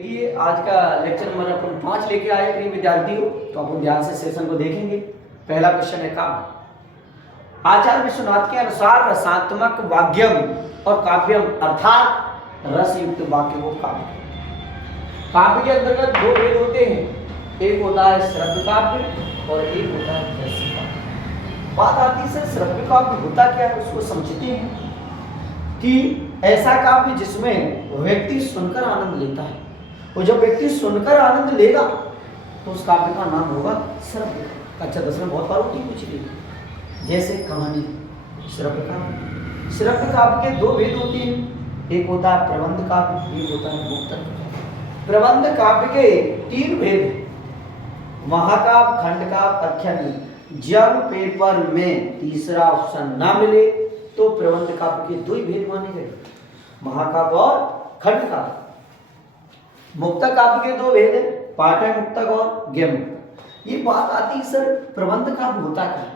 ये आज का लेक्चर नंबर अपन 5 लेके आए प्रिय विद्यार्थियों। तो अपन ध्यान से सेशन को देखेंगे। पहला क्वेश्चन है काव्य। आचार्य विश्वनाथ के अनुसार रसात्मक वाग्यम और काव्यम अर्थात रस युक्त वाक्य को काव्य। काव्य के अंतर्गत दो भेद होते हैं, एक होता है श्रव्य काव्य और एक होता है दृश्य काव्य। बात आती है सर श्रव्य काव्य होता क्या है, उसको समझते हैं कि ऐसा काव्य जिसमें व्यक्ति सुनकर आनंद लेता है, और जब व्यक्ति सुनकर आनंद लेगा तो उस काव्य का नाम होगा श्रव्य। अच्छा 10 में बहुत बार होती पूछ ली, जैसे कहानी श्रव्य काव्य। श्रव्य काव्य के दो भेद होते हैं, एक होता है प्रबंध काव्य, एक होता है मुक्तक काव्य। प्रबंध काव्य के 3 भेद हैं, महाकाव्य, खंडकाव्य, आख्यान। जब पेपर में तीसरा ऑप्शन ना मिले तो प्रबंध काव्य के 2 ही भेद माने गए, महाकाव्य और खंडकाव्य। मुक्तक काव्य के 2 भेद हैं, पाठक मुक्तक और गद्य मुक्तक। ये बात आती है सर प्रबंध काव्य होता क्या है?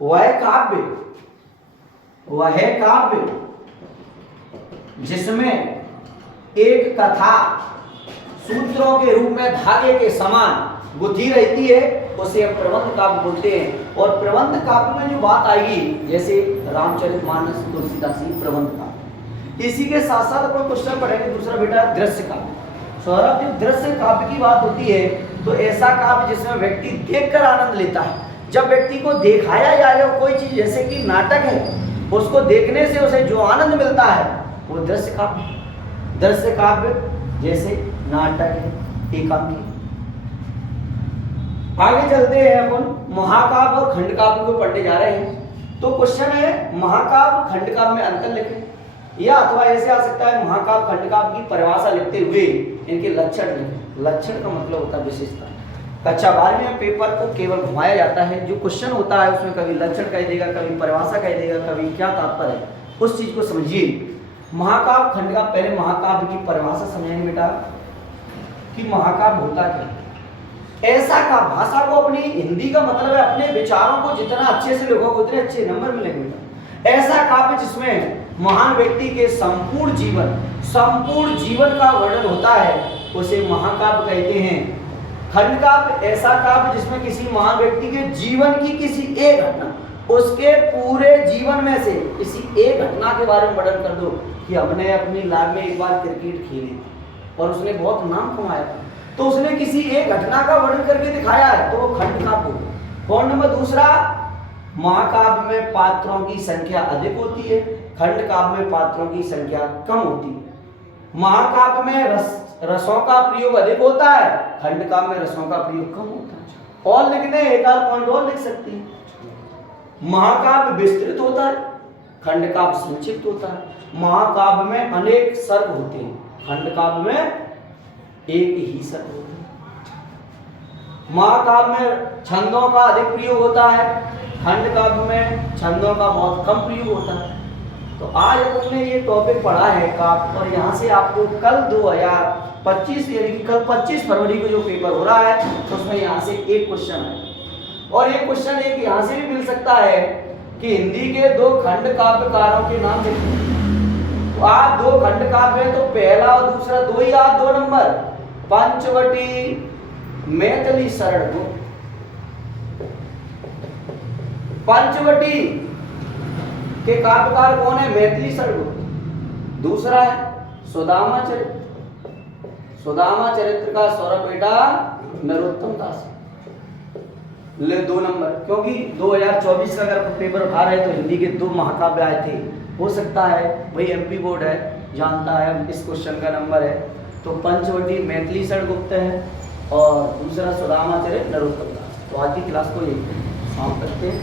वह काव्य जिसमें एक कथा सूत्रों के रूप में धागे के समान गुथी रहती है, उसे हम प्रबंध काव्य बोलते हैं। और प्रबंध काव्य में जो बात आएगी, जैसे रामचरितमानस, तुलसीदासी प्रबंध काव्य। इसी के साथ साथ अपन क्वेश्चन पढ़ेंगे दूसरा बेटा दृश्य काव्य। सौरभ, जब दृश्य काव्य की बात होती है तो ऐसा काव्य जिसमें व्यक्ति देखकर आनंद लेता है। जब व्यक्ति को दिखाया जाएगा कोई चीज, जैसे कि नाटक है, उसको देखने से उसे जो आनंद मिलता है वो दृश्य काव्य। दृश्य काव्य जैसे नाटक है, एकांकी। आगे चलते हैं अपन महाकाव्य और खंडकाव्य को पढ़ने जा रहे हैं। तो क्वेश्चन है महाकाव्य खंडकाव्य में अंतर लिखें, या अथवा ऐसे आ सकता है महाकाव्य खंडकाव्य की परिभाषा लिखते हुए इनके लक्षण लिखें। लक्षण का मतलब होता है विशेषता। कक्षा 12 में पेपर को केवल घुमाया जाता है, जो क्वेश्चन होता है उसमें कभी लक्षण कह देगा, कभी परिभाषा कह देगा, कभी क्या तात्पर्य है, उस चीज को समझिए। महाकाव्य खंडकाव्य, पहले महाकाव्य की परिभाषा समझेंगे बेटा कि महाकाव्य होता क्या। ऐसा का भाषा को अपनी हिंदी का मतलब है अपने विचारों को जितना अच्छे से लिखोगे उतने अच्छे नंबर मिलेंगे बेटा। ऐसा काव्य जिसमें महान व्यक्ति के संपूर्ण जीवन का वर्णन होता है, उसे महाकाव्य कहते हैं। खंडकाव्य ऐसा काव्य जिसमें किसी महान व्यक्ति के जीवन की किसी एक घटना, उसके पूरे जीवन में से किसी एक घटना के बारे में वर्णन कर दो कि हमने अपनी लाइफ में एक बार क्रिकेट खेली और उसने बहुत नाम कमाया था, तो उसने किसी एक घटना का वर्णन करके दिखाया है, तो वो खंडकाव्य हो। पॉइंट नंबर दूसरा, महाकाव्य में पात्रों की संख्या अधिक होती है, खंडकाव्य में पात्रों की संख्या कम होती है। महाकाव्य में रसों का प्रयोग अधिक होता है, खंडकाव्य में रसों का प्रयोग कम होता है। और लिखने एक आध पॉइंट और लिख सकती है। महाकाव्य विस्तृत होता है, खंडकाव्य संक्षिप्त होता है। महाकाव्य में अनेक सर्ग होते हैं, खंडकाव्य में एक ही सर्ग होता है। महाकाव्य में छंदों का अधिक प्रयोग होता है, खंडकाव्य में छंदों का बहुत कम प्रयोग होता है। तो आज हमने ये टॉपिक पढ़ा है काव्य, और यहाँ से आपको कल 2025 यानी कि कल 25 फरवरी को जो पेपर हो रहा है तो उसमें यहाँ से एक क्वेश्चन है, और एक क्वेश्चन एक यहाँ से भी मिल सकता है कि हिंदी के 2 खंड काव्यकारों के नाम लिखो। तो आप 2 खंड काव्य है तो पहला और दूसरा 2 ही याद, 2 नंबर पंचवटी मैथिली शरण गुप्त। पंचवटी के काव्यकार कौन है? मैथिली शरण गुप्त। दूसरा है सुदामा चरित्र। सुदामा चरित्र का सौरभ बेटा नरोत्तम दास। ले 2 नंबर, क्योंकि 2024 का अगर पेपर उठा रहे तो हिंदी के 2 महाकाव्य आए थे, हो सकता है वही एमपी बोर्ड है जानता है इस क्वेश्चन का नंबर है। तो पंचवटी मैथिली शरण गुप्त है और दूसरा सुदामा चरित्र नरोत्तम दास। तो आज की क्लास को यही समाप्त करते हैं।